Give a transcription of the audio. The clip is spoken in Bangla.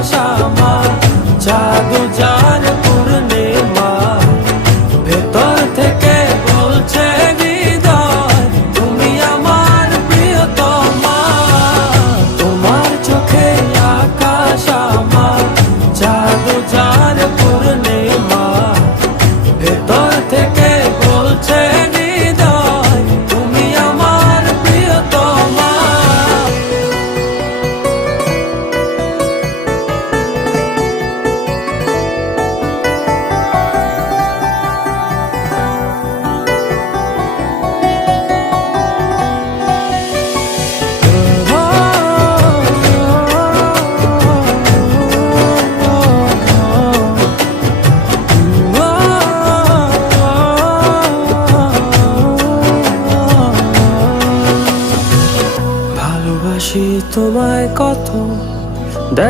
আকাশ আমার, জাদু জান পূর্ণিমা, ভেতর থেকে বলছে হৃদয় তুমি আমার প্রিয়তমা। তোমার চোখে আকাশ আমার, জাদু জান পূর্ণিমা, ভেতর থেকে বলছে হৃদয় তুমি আমার প্রিয়তমা। ভালোবাসি তোমায় কত,